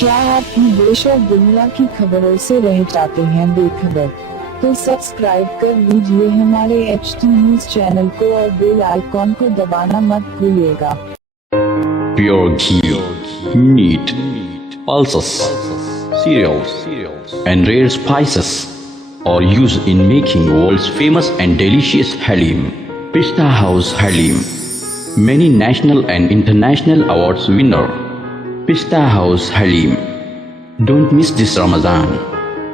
क्या आप भी देश और दुनिया की खबरों से रह जाते हैं बेखबर? तो सब्सक्राइब कर लीजिए हमारे HT न्यूज चैनल को और बेल आइकॉन को दबाना मत भूलिएगा। Pure ghee, meat, pulses, cereals, and rare spices are used in making world's famous and delicious halim. Pista House Halim, many national and international awards winner. Pista House Halim. Don't miss this Ramadan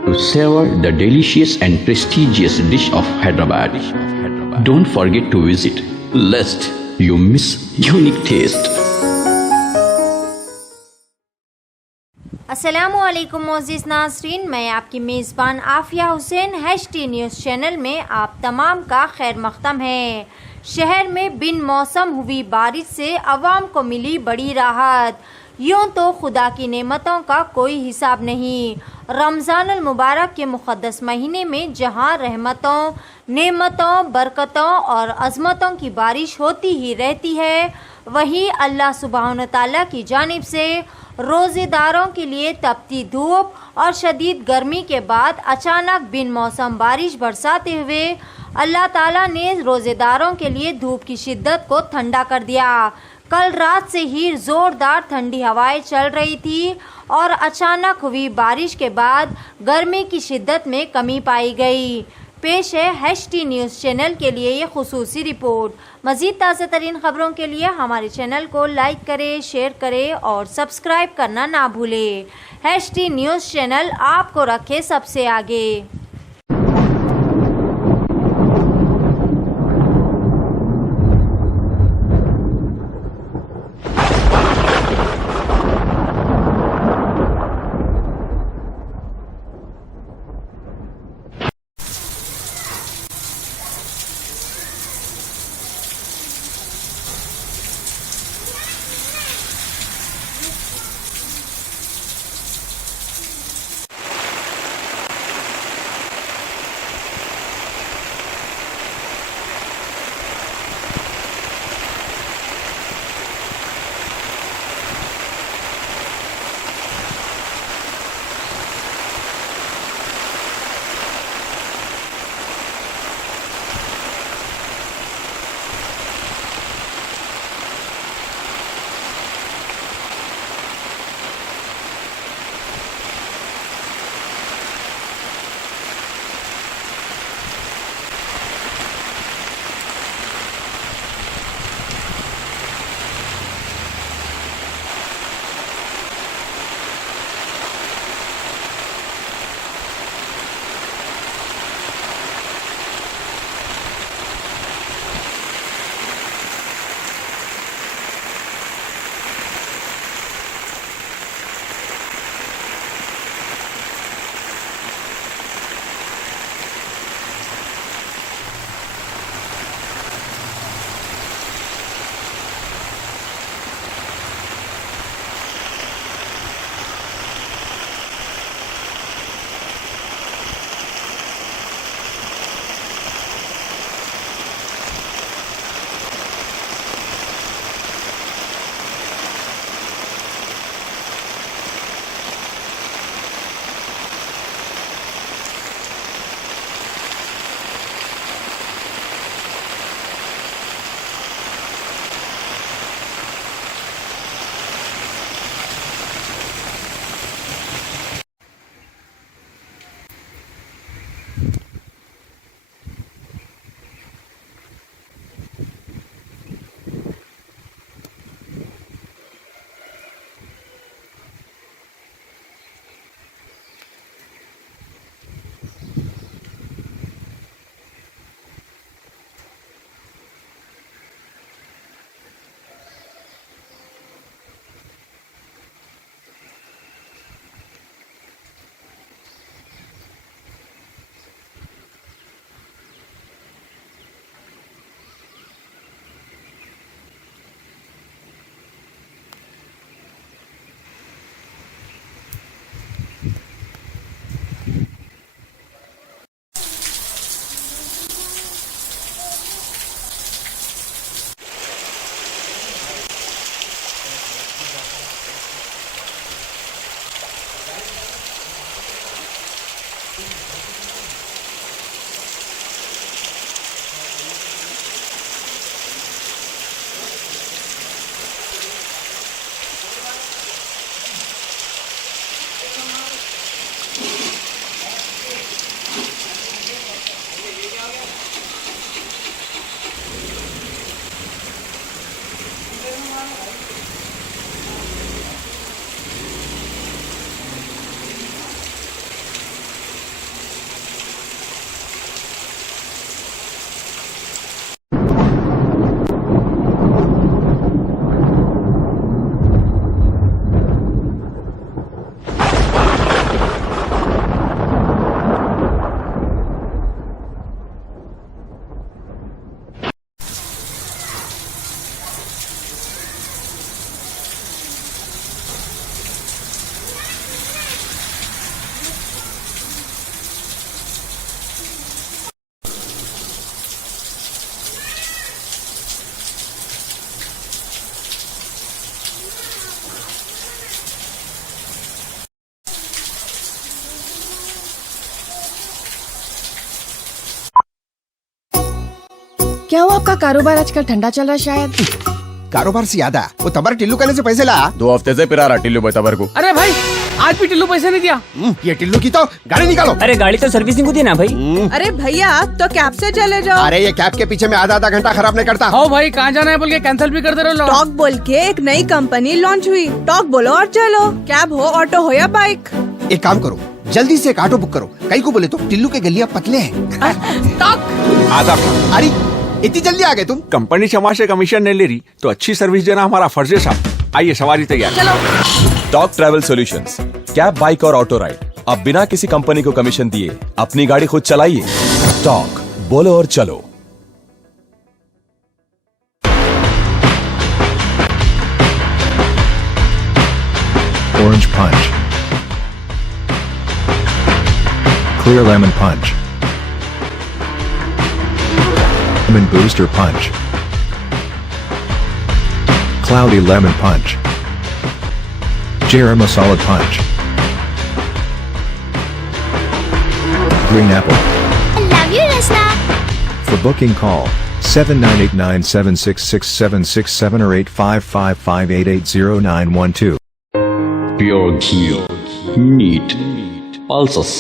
to savor the delicious and prestigious dish of Hyderabad. Don't forget to visit, lest you miss unique taste. अस्सलामुअलैकुम मोअज़्ज़िज़ नाज़रीन, मैं आपकी मेज़बान आफ़िया Hussain HT news channel में आप तमाम का खैर मक़दम है। शहर में बिन मौसम हुई बारिश से अवाम को मिली बड़ी राहत। यूँ तो खुदा की नेमतों का कोई हिसाब नहीं। रमज़ान अल मुबारक के मुक़द्दस महीने में जहाँ रहमतों, नेमतों, बरकतों और अज़मतों की बारिश होती ही रहती है, वहीं अल्लाह सुब्हान व तआला की जानिब से रोज़ेदारों के लिए तपती धूप और शदीद गर्मी के बाद अचानक बिन मौसम बारिश बरसाते हुए अल्लाह ताला ने रोज़ेदारों के लिए धूप की शिद्दत को ठंडा कर दिया। कल रात से ही ज़ोरदार ठंडी हवाएं चल रही थी और अचानक हुई बारिश के बाद गर्मी की शिद्दत में कमी पाई गई। पेश है HT न्यूज़ चैनल के लिए ये खुसूसी रिपोर्ट। मज़ीद ताज़ा तरीन ख़बरों के लिए हमारे चैनल को लाइक करें, शेयर करें और सब्सक्राइब करना ना भूलें। HT न्यूज़ चैनल आपको रखे सबसे आगे। क्या हुआ, आपका कारोबार आजकल ठंडा चल रहा है शायद? कारोबार से याद आया, वो तबर टिल्लू कहने से पैसे ला। 2 हफ्ते से पिरा रहा टिल्लू भाई तबर को। अरे भाई आज भी टिल्लू पैसे नहीं दिया। ये टिल्लू की तो गाड़ी निकालो। अरे गाड़ी तो सर्विसिंग होती है ना भाई। अरे भैया तो कैब से चले जाओ। अरे ये कैब के पीछे में आधा घंटा खराब नहीं करता। हाँ भाई कहाँ जाना है बोल के कैंसिल भी करते रहो। टॉक बोल के एक नई कंपनी लॉन्च हुई। टॉक बोलो और चलो, कैब हो, ऑटो हो या बाइक। एक काम करो, जल्दी से एक ऑटो बुक करो। कहीं को बोले तो टिल्लू के गलियां पतले हैं। आधा अरे इतनी जल्दी आ गए तुम? कंपनी क्षमा से कमीशन नहीं ले रही तो अच्छी सर्विस देना हमारा फर्ज है साहब। आइए सवारी तैयार। Talk travel solutions, cab, bike और ऑटो राइड। अब बिना किसी कंपनी को कमीशन दिए अपनी गाड़ी खुद चलाइए। टॉक, बोलो और चलो। Orange Punch, Clear Lemon Punch, Lemon Booster Punch, Cloudy Lemon Punch, Jera Masala Punch, Green Apple. Love you, Rasna. For booking call 7989766767 or 8555880912. Pure ghee, meat, pulses,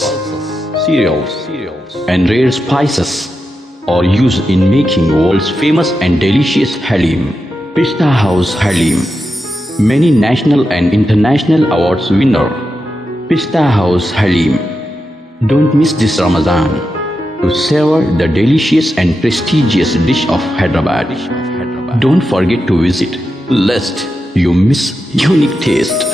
cereals, and rare spices are used in making world's famous and delicious halim. Pista House Halim, many national and international awards winner. Pista House Halim. Don't miss this Ramadan to savor the delicious and prestigious dish of Hyderabad. Don't forget to visit, lest you miss unique taste.